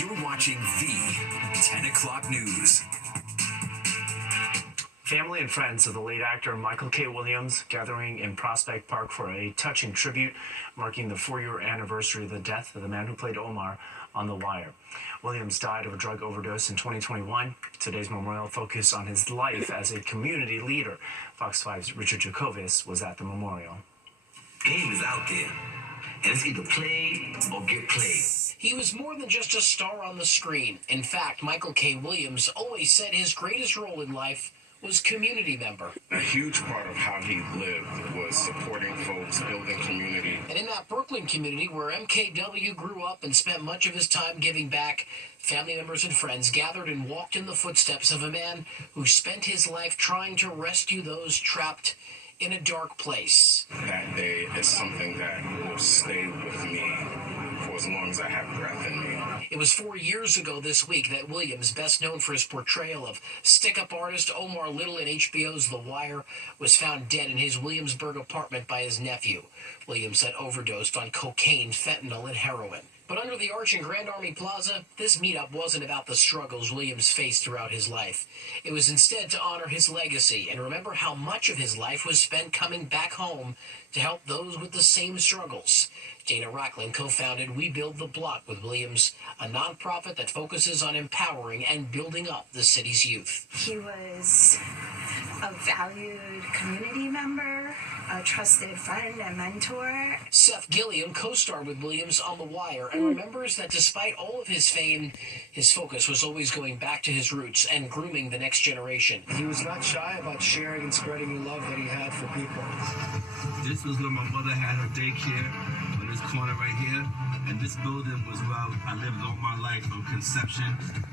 You're watching the 10 o'clock news. Family and friends of the late actor Michael K. Williams gathering in Prospect Park for a touching tribute marking the 4-year anniversary of the death of the man who played Omar on The Wire. Williams died of a drug overdose in 2021. Today's memorial focused on his life as a community leader. Fox 5's Richard Jacobus was at the memorial. Game is out there, and it's either play or get played. He was more than just a star on the screen. In fact, Michael K. Williams always said his greatest role in life was community member. A huge part of how he lived was supporting folks, building community. And in that Brooklyn community where MKW grew up and spent much of his time giving back, family members and friends gathered and walked in the footsteps of a man who spent his life trying to rescue those trapped in a dark place. That day is something that will stay with me for as long as I have breath in me. It was 4 years ago this week that Williams, best known for his portrayal of stick-up artist Omar Little in HBO's The Wire, was found dead in his Williamsburg apartment by his nephew. Williams had overdosed on cocaine, fentanyl, and heroin. But under the arch in Grand Army Plaza, this meetup wasn't about the struggles Williams faced throughout his life. It was instead to honor his legacy and remember how much of his life was spent coming back home to help those with the same struggles. Dana Racklin co-founded We Build the Block with Williams, a nonprofit that focuses on empowering and building up the city's youth. He was a valued community member, a trusted friend and mentor. Seth Gilliam co-starred with Williams on The Wire and remembers that despite all of his fame, his focus was always going back to his roots and grooming the next generation. He was not shy about sharing and spreading the love that he had for people. This was where my mother had her daycare, in this corner right here. And this building was where I lived all my life from conception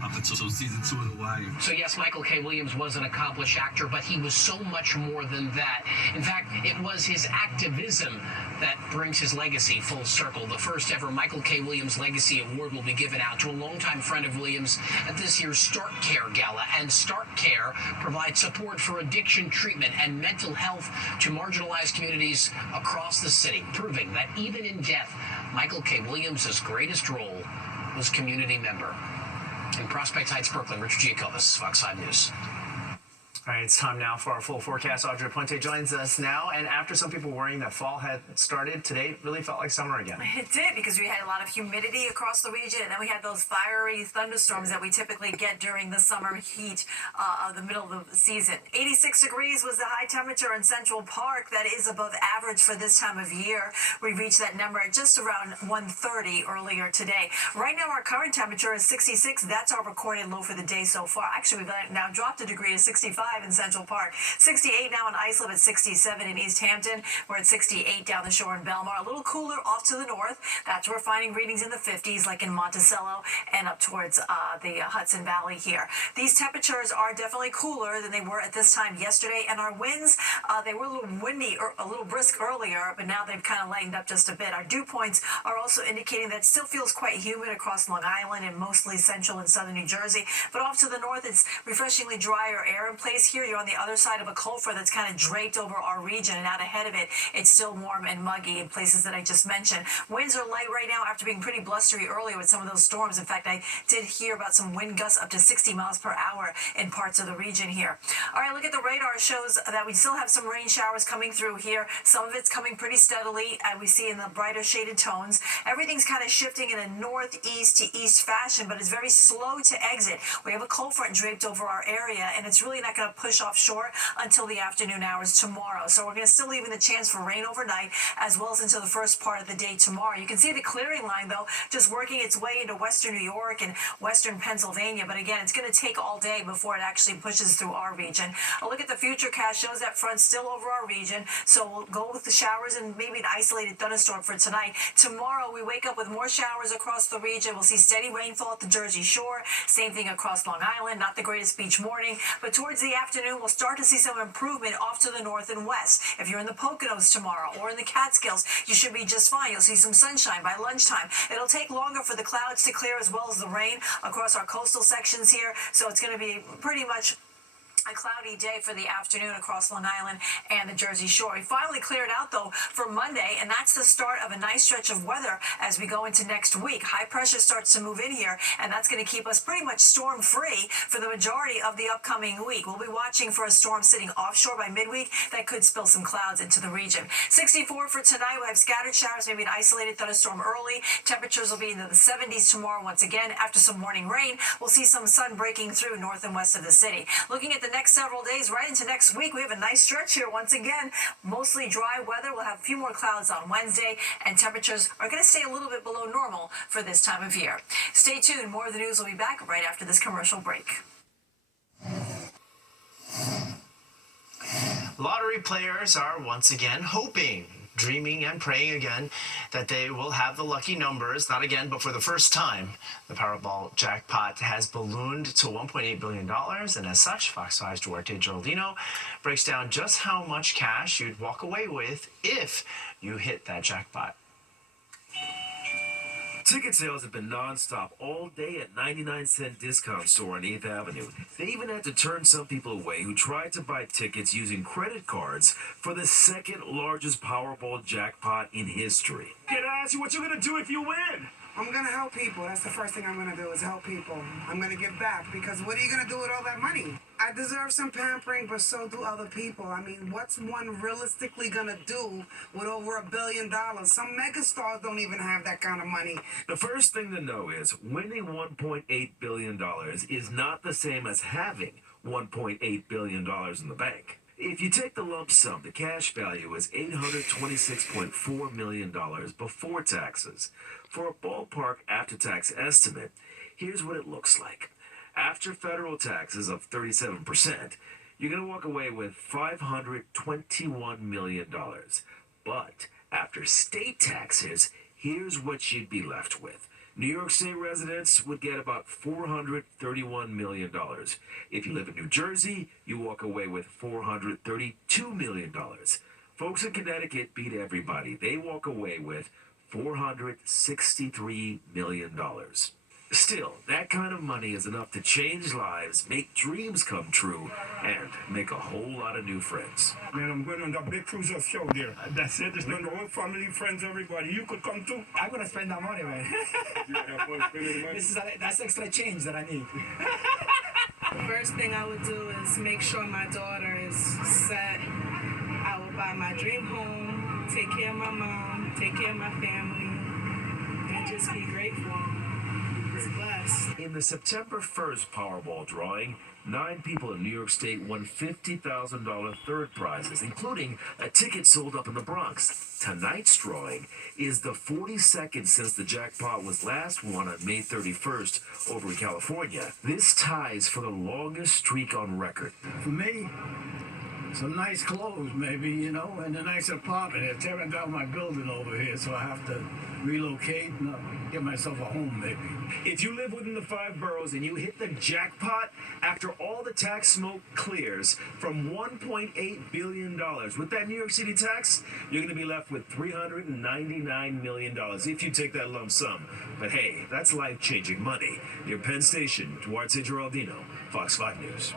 up until season 2 of The Wire. So yes, Michael K. Williams was an accomplished actor, but he was so much more than that. In fact, it was his activism that brings his legacy full circle. The first ever Michael K. Williams Legacy Award will be given out to a longtime friend of Williams at this year's Start Care Gala. And Start Care provides support for addiction treatment and mental health to marginalized communities across the city, proving that even in death, Michael K. Williams' greatest role was community member. In Prospect Heights, Brooklyn, Richard Jacobus, Fox 5 News. All right, it's time now for our full forecast. Audrey Puente joins us now, and after some people worrying that fall had started, today really felt like summer again. It did, because we had a lot of humidity across the region, and then we had those fiery thunderstorms that we typically get during the summer heat of the middle of the season. 86 degrees was the high temperature in Central Park. That is above average for this time of year. We reached that number at just around 1:30 earlier today. Right now, our current temperature is 66. That's our recorded low for the day so far. Actually, we've now dropped a degree to 65 in Central Park. 68 now in Islip, at 67 in East Hampton. We're at 68 down the shore in Belmar. A little cooler off to the north. That's where we're finding readings in the 50s, like in Monticello and up towards the Hudson Valley here. These temperatures are definitely cooler than they were at this time yesterday, and our winds, they were a little windy or a little brisk earlier, but now they've kind of lightened up just a bit. Our dew points are also indicating that it still feels quite humid across Long Island and mostly central and southern New Jersey, but off to the north, it's refreshingly drier air in place here. You're on the other side of a cold front that's kind of draped over our region, and out ahead of it, it's still warm and muggy in places that I just mentioned. Winds are light right now after being pretty blustery earlier with some of those storms. In fact, I did hear about some wind gusts up to 60 miles per hour in parts of the region here. All right, look at the radar. Shows that we still have some rain showers coming through here. Some of it's coming pretty steadily, and we see in the brighter shaded tones. Everything's kind of shifting in a northeast to east fashion, but it's very slow to exit. We have a cold front draped over our area, and it's really not going to push offshore until the afternoon hours tomorrow. So we're going to still leave in the chance for rain overnight as well as into the first part of the day tomorrow. You can see the clearing line, though, just working its way into western New York and western Pennsylvania. But again, it's going to take all day before it actually pushes through our region. A look at the futurecast shows that front still over our region. So we'll go with the showers and maybe an isolated thunderstorm for tonight. Tomorrow, we wake up with more showers across the region. We'll see steady rainfall at the Jersey Shore. Same thing across Long Island. Not the greatest beach morning, but towards the afternoon, we'll start to see some improvement off to the north and west. If you're in the Poconos tomorrow or in the Catskills, you should be just fine. You'll see some sunshine by lunchtime. It'll take longer for the clouds to clear as well as the rain across our coastal sections here, so it's going to be pretty much A cloudy day for the afternoon across Long Island and the Jersey Shore. We finally cleared out, though, for Monday, and that's the start of a nice stretch of weather as we go into next week. High pressure starts to move in here, and that's going to keep us pretty much storm-free for the majority of the upcoming week. We'll be watching for a storm sitting offshore by midweek that could spill some clouds into the region. 64 for tonight. We'll have scattered showers, maybe an isolated thunderstorm early. Temperatures will be in the 70s tomorrow once again. After some morning rain, we'll see some sun breaking through north and west of the city. Looking at the next several days, right into next week, we have a nice stretch here once again. Mostly dry weather. We'll have a few more clouds on Wednesday, and temperatures are going to stay a little bit below normal for this time of year. Stay tuned. More of the news will be back right after this commercial break. Lottery players are once again hoping, dreaming and praying again that they will have the lucky numbers. Not again, but for the first time, the Powerball jackpot has ballooned to $1.8 billion. And as such, Fox 5's Duarte Geraldino breaks down just how much cash you'd walk away with if you hit that jackpot. Ticket sales have been non-stop all day at 99-cent discount store on 8th Avenue. They even had to turn some people away who tried to buy tickets using credit cards for the second largest Powerball jackpot in history. Can I ask you what you're going to do if you win? I'm going to help people. That's the first thing I'm going to do is help people. I'm going to give back because what are you going to do with all that money? I deserve some pampering, but so do other people. I mean, what's one realistically going to do with over $1 billion? Some megastars don't even have that kind of money. The first thing to know is winning $1.8 billion is not the same as having $1.8 billion in the bank. If you take the lump sum, the cash value is $826.4 million before taxes. For a ballpark after-tax estimate, here's what it looks like. After federal taxes of 37%, you're going to walk away with $521 million. But after state taxes, here's what you'd be left with. New York State residents would get about $431 million. If you live in New Jersey, you walk away with $432 million. Folks in Connecticut beat everybody. They walk away with $463 million. Still, that kind of money is enough to change lives, make dreams come true, and make a whole lot of new friends. Man, I'm going on the big cruiser show there. That's it. Just going to whole family, friends, everybody. You could come too. I'm going to spend that money, man. That's extra change that I need. First thing I would do is make sure my daughter is set. I will buy my dream home, take care of my mom, take care of my family, and just be grateful. In the September 1st Powerball drawing, 9 people in New York State won $50,000 third prizes, including a ticket sold up in the Bronx. Tonight's drawing is the 42nd since the jackpot was last won on May 31st over in California. This ties for the longest streak on record. For me, some nice clothes, maybe, you know, and a nice apartment. They're tearing down my building over here, so I have to relocate and get myself a home, maybe. If you live within the 5 boroughs and you hit the jackpot, after all the tax smoke clears from $1.8 billion, with that New York City tax, you're going to be left with $399 million if you take that lump sum. But hey, that's life-changing money. Your Penn Station, Duarte Geraldino, Fox 5 News.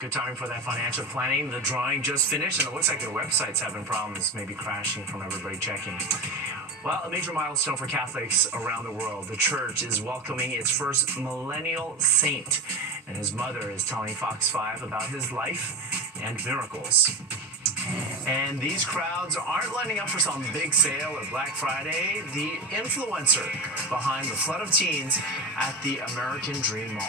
Good timing for that financial planning. The drawing just finished, and it looks like their website's having problems, maybe crashing from everybody checking. Well, a major milestone for Catholics around the world. The church is welcoming its first millennial saint, and his mother is telling Fox 5 about his life and miracles. And these crowds aren't lining up for some big sale or Black Friday. The influencer behind the flood of teens at the American Dream Mall.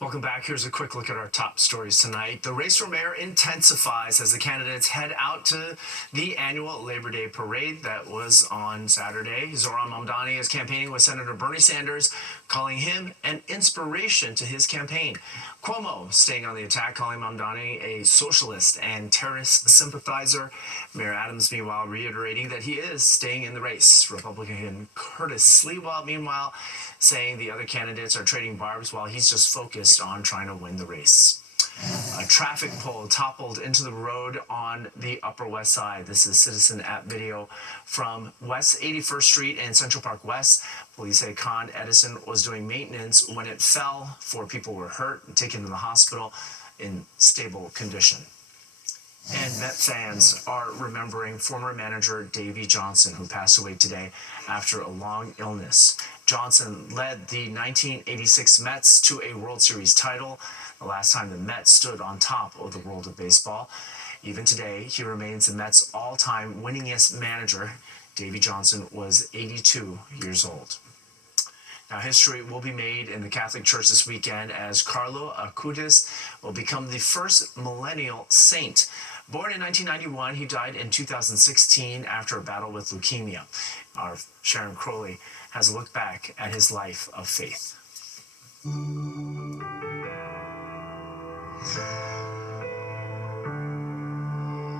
Welcome back. Here's a quick look at our top stories tonight. The race for mayor intensifies as the candidates head out to the annual Labor Day parade that was on Saturday. Zoran Mamdani is campaigning with Senator Bernie Sanders, calling him an inspiration to his campaign. Cuomo staying on the attack, calling Mamdani a socialist and terrorist sympathizer. Mayor Adams, meanwhile, reiterating that he is staying in the race. Republican Curtis Sliwa, meanwhile, saying the other candidates are trading barbs while he's just focused on trying to win the race. A traffic pole toppled into the road on the Upper West Side. This is Citizen app video from West 81st Street and Central Park West. Police say Con Edison was doing maintenance when it fell. 4 people were hurt and taken to the hospital in stable condition. And Met fans are remembering former manager Davey Johnson, who passed away today after a long illness. Johnson led the 1986 Mets to a World Series title, the last time the Mets stood on top of the world of baseball. Even today, he remains the Mets' all-time winningest manager. Davey Johnson was 82 years old. Now, history will be made in the Catholic Church this weekend as Carlo Acutis will become the first millennial saint. Born in 1991, he died in 2016 after a battle with leukemia. Our Sharon Crowley has a look back at his life of faith.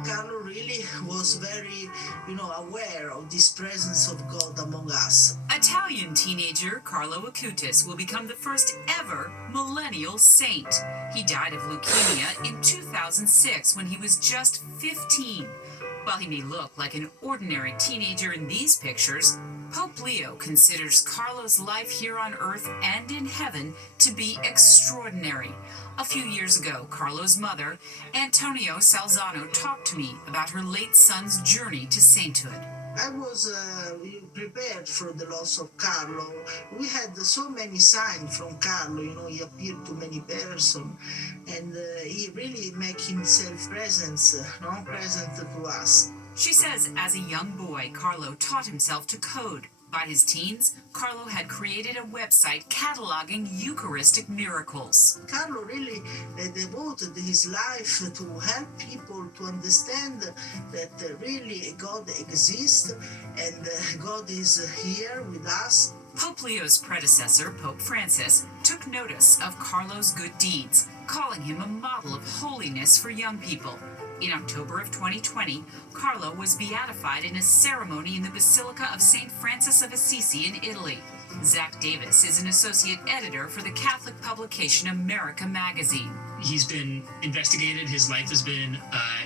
Carlo really was very, aware of this presence of God among us. Italian teenager Carlo Acutis will become the first ever millennial saint. He died of leukemia in 2006 when he was just 15. While he may look like an ordinary teenager in these pictures, Pope Leo considers Carlo's life here on earth and in heaven to be extraordinary. A few years ago, Carlo's mother, Antonio Salzano, talked to me about her late son's journey to sainthood. I was prepared for the loss of Carlo. We had so many signs from Carlo, he appeared to many persons, and he really made himself present to us. She says as a young boy, Carlo taught himself to code. By his teens, Carlo had created a website cataloging Eucharistic miracles. Carlo really devoted his life to help people to understand that really God exists and God is here with us. Pope Leo's predecessor, Pope Francis, took notice of Carlo's good deeds, calling him a model of holiness for young people. In October of 2020, Carlo was beatified in a ceremony in the Basilica of St. Francis of Assisi in Italy. Zach Davis is an associate editor for the Catholic publication America Magazine. He's been investigated. His life has been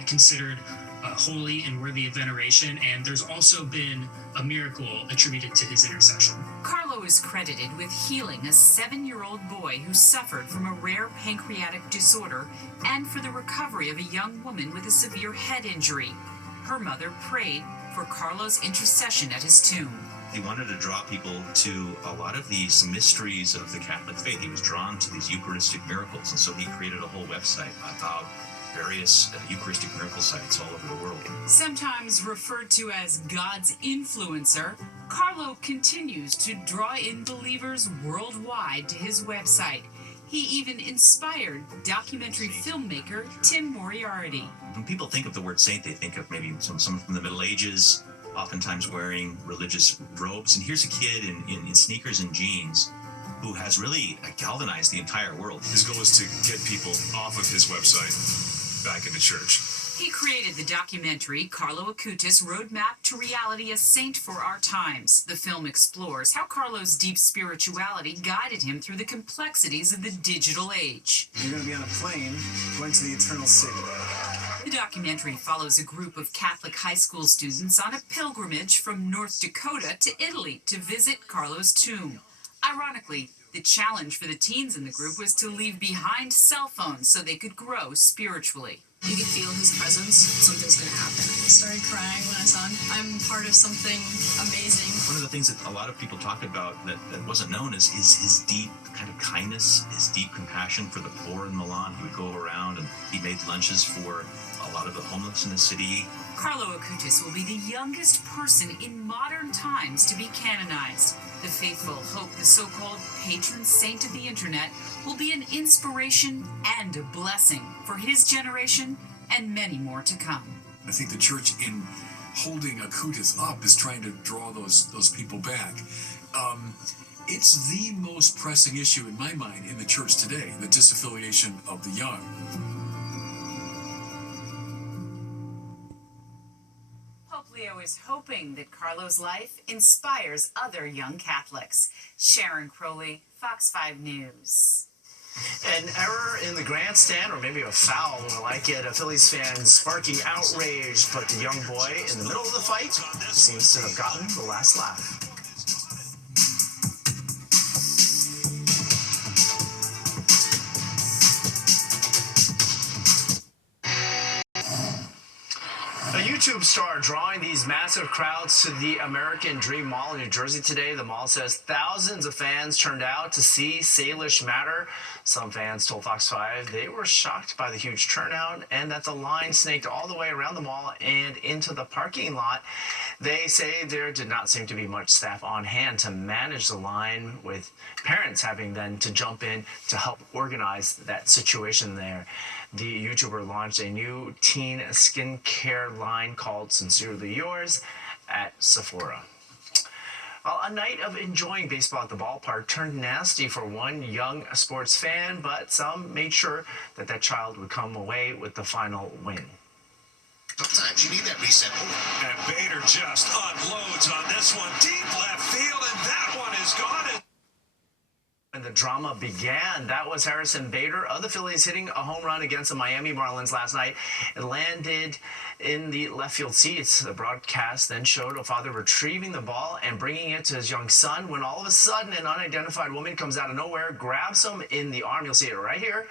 considered holy and worthy of veneration, and there's also been a miracle attributed to his intercession. Carlo is credited with healing a 7-year-old boy who suffered from a rare pancreatic disorder and for the recovery of a young woman with a severe head injury. Her mother prayed for Carlo's intercession at his tomb. He wanted to draw people to a lot of these mysteries of the Catholic faith. He was drawn to these Eucharistic miracles, and so he created a whole website about various Eucharistic miracle sites all over the world. Sometimes referred to as God's influencer, Carlo continues to draw in believers worldwide to his website. He even inspired documentary filmmaker Tim Moriarty. When people think of the word saint, they think of maybe someone from the Middle Ages, oftentimes wearing religious robes. And here's a kid in sneakers and jeans who has really galvanized the entire world. His goal is to get people off of his website back into church. He created the documentary Carlo Acutis Roadmap to Reality, a Saint for Our Times. The film explores how Carlo's deep spirituality guided him through the complexities of the digital age. You're going to be on a plane going to the Eternal City. The documentary follows a group of Catholic high school students on a pilgrimage from North Dakota to Italy to visit Carlo's tomb. Ironically, the challenge for the teens in the group was to leave behind cell phones so they could grow spiritually. You can feel his presence, something's going to happen. I started crying when I saw him. I'm part of something amazing. One of the things that a lot of people talk about that wasn't known is his deep kind of kindness, his deep compassion for the poor in Milan. He would go around and he made lunches for a lot of the homeless in the city. Carlo Acutis will be the youngest person in modern times to be canonized. The faithful hope the so-called patron saint of the internet will be an inspiration and a blessing for his generation and many more to come. I think the church, in holding Acutis up, is trying to draw those people back. It's the most pressing issue in my mind in the church today, the disaffiliation of the young. Leo is hoping that Carlo's life inspires other young Catholics. Sharon Crowley, Fox 5 News. An error in the grandstand, or maybe a foul, more like it. A Phillies fan sparking outrage, but the young boy in the middle of the fight seems to have gotten the last laugh. A YouTube star drawing these massive crowds to the American Dream Mall in New Jersey today. The mall says thousands of fans turned out to see Salish Matter. Some fans told Fox 5 they were shocked by the huge turnout and that the line snaked all the way around the mall and into the parking lot. They say there did not seem to be much staff on hand to manage the line, with parents having then to jump in to help organize that situation there. The YouTuber launched a new teen skincare line called Sincerely Yours at Sephora. Well, a night of enjoying baseball at the ballpark turned nasty for one young sports fan, but some made sure that that child would come away with the final win. Sometimes you need that reset. And Bader just unloads on this one. Deep left field, and that one is gone. And the drama began. That was Harrison Bader of the Phillies hitting a home run against the Miami Marlins last night. It landed in the left field seats. The broadcast then showed a father retrieving the ball and bringing it to his young son, when all of a sudden an unidentified woman comes out of nowhere, grabs him in the arm. You'll see it right here,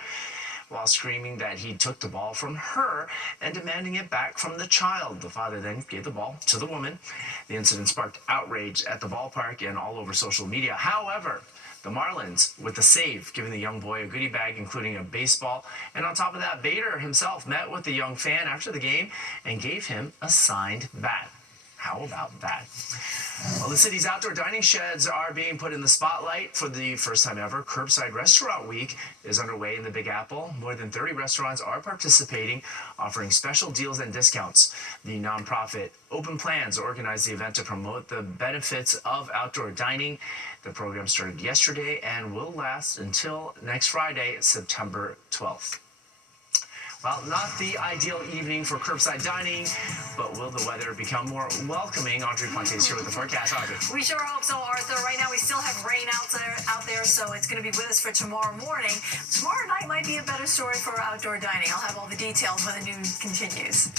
while screaming that he took the ball from her and demanding it back from the child. The father then gave the ball to the woman. The incident sparked outrage at the ballpark and all over social media. However, the Marlins with the save, giving the young boy a goodie bag, including a baseball. And on top of that, Bader himself met with the young fan after the game and gave him a signed bat. How about that? Well, the city's outdoor dining sheds are being put in the spotlight for the first time ever. Curbside Restaurant Week is underway in the Big Apple. More than 30 restaurants are participating, offering special deals and discounts. The nonprofit Open Plans organized the event to promote the benefits of outdoor dining. The program started yesterday and will last until next Friday, September 12th. Well, not the ideal evening for curbside dining, but will the weather become more welcoming? Audrey Puente is here with the forecast. Audrey. We sure hope so, Arthur. Right now we still have rain out there, so it's going to be with us for tomorrow morning. Tomorrow night might be a better story for outdoor dining. I'll have all the details when the news continues.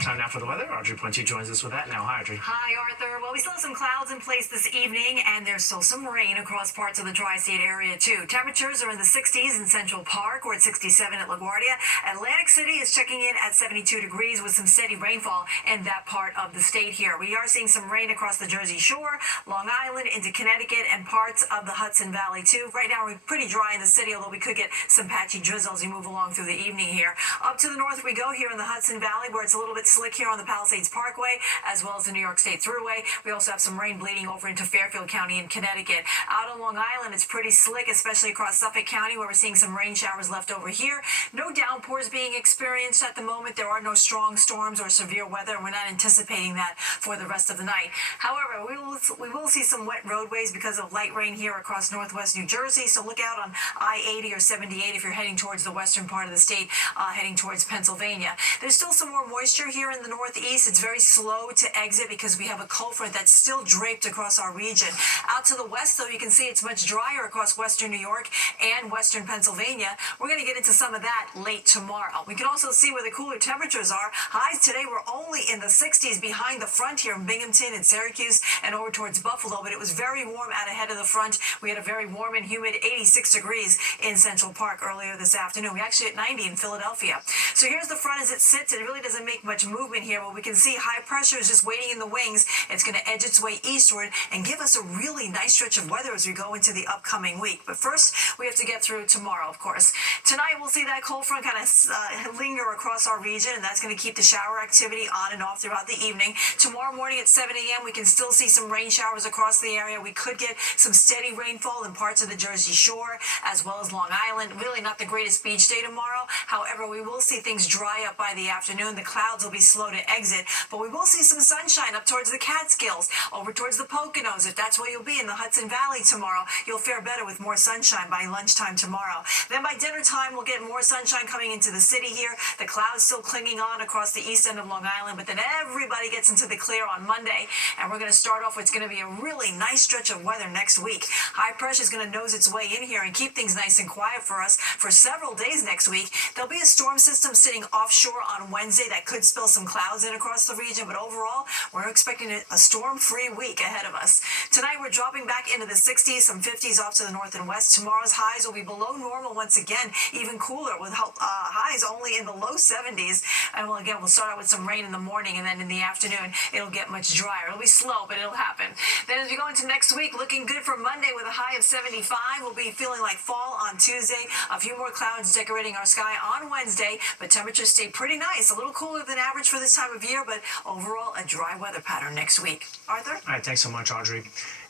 Time now for the weather. Audrey Puente joins us with that now. Hi, Audrey. Hi, Arthur. Well, we still have some clouds in place this evening, and there's still some rain across parts of the tri-state area, too. Temperatures are in the 60s in Central Park. We're at 67 at LaGuardia. Atlantic City is checking in at 72 degrees with some steady rainfall in that part of the state here. We are seeing some rain across the Jersey Shore, Long Island, into Connecticut, and parts of the Hudson Valley, too. Right now, we're pretty dry in the city, although we could get some patchy drizzle as we move along through the evening here. Up to the north we go here in the Hudson Valley, where it's a little bit slick here on the Palisades Parkway, as well as the New York State Thruway. We also have some rain bleeding over into Fairfield County in Connecticut. Out on Long Island, it's pretty slick, especially across Suffolk County, where we're seeing some rain showers left over here. No downpours being experienced at the moment. There are no strong storms or severe weather, and we're not anticipating that for the rest of the night. However, we will see some wet roadways because of light rain here across northwest New Jersey, so look out on I-80 or 78 if you're heading towards the western part of the state, heading towards Pennsylvania. There's still some more moisture here in the northeast. It's very slow to exit because we have a cold front that's still draped across our region. Out to the west, though, you can see it's much drier across western New York and western Pennsylvania. We're going to get into some of that late tomorrow. We can also see where the cooler temperatures are. Highs today were only in the 60s behind the front here in Binghamton and Syracuse and over towards Buffalo, but it was very warm out ahead of the front. We had a very warm and humid 86 degrees in Central Park earlier this afternoon. We actually hit 90 in Philadelphia. So here's the front as it sits. It really doesn't make much movement here, but we can see high pressure is just waiting in the wings. It's going to edge its way eastward and give us a really nice stretch of weather as we go into the upcoming week. But first, we have to get through tomorrow, of course. Tonight, we'll see that cold front kind of linger across our region, and that's going to keep the shower activity on and off throughout the evening. Tomorrow morning at 7 a.m., we can still see some rain showers across the area. We could get some steady rainfall in parts of the Jersey Shore, as well as Long Island. Really not the greatest beach day tomorrow. However, we will see things dry up by the afternoon. The clouds will be slow slow to exit, but we will see some sunshine up towards the Catskills, over towards the Poconos. If that's where you'll be in the Hudson Valley tomorrow, you'll fare better with more sunshine by lunchtime tomorrow. Then by dinner time, we'll get more sunshine coming into the city here. The clouds still clinging on across the east end of Long Island, but then everybody gets into the clear on Monday, and we're going to start off what's going to be a really nice stretch of weather next week. High pressure is going to nose its way in here and keep things nice and quiet for us for several days next week. There'll be a storm system sitting offshore on Wednesday that could spill some clouds in across the region, but overall, we're expecting a storm-free week ahead of us. Tonight, we're dropping back into the 60s, some 50s off to the north and west. Tomorrow's highs will be below normal once again, even cooler with highs only in the low 70s. And we'll start out with some rain in the morning, and then in the afternoon, it'll get much drier. It'll be slow, but it'll happen. Then as we go into next week, looking good for Monday with a high of 75. We'll be feeling like fall on Tuesday. A few more clouds decorating our sky on Wednesday, but temperatures stay pretty nice. A little cooler than average for this time of year, but overall a dry weather pattern next week. Arthur? All right, thanks so much, Audrey.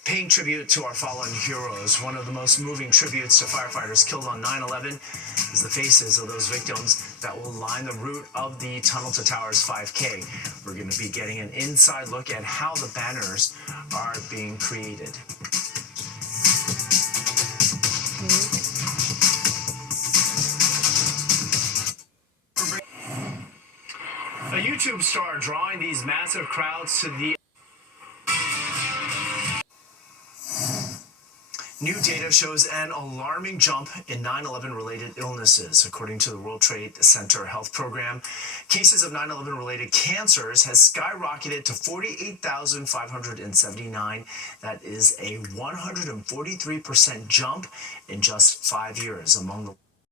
Paying tribute to our fallen heroes. One of the most moving tributes to firefighters killed on 9/11 is the faces of those victims that will line the route of the Tunnel to Towers 5K. We're going to be getting an inside look at how the banners are being created. A YouTube star drawing these massive crowds to the new data shows an alarming jump in 9/11 related illnesses. According to the World Trade Center Health Program, cases of 9/11 related cancers has skyrocketed to 48,579. That is a 143% jump in just 5 years among the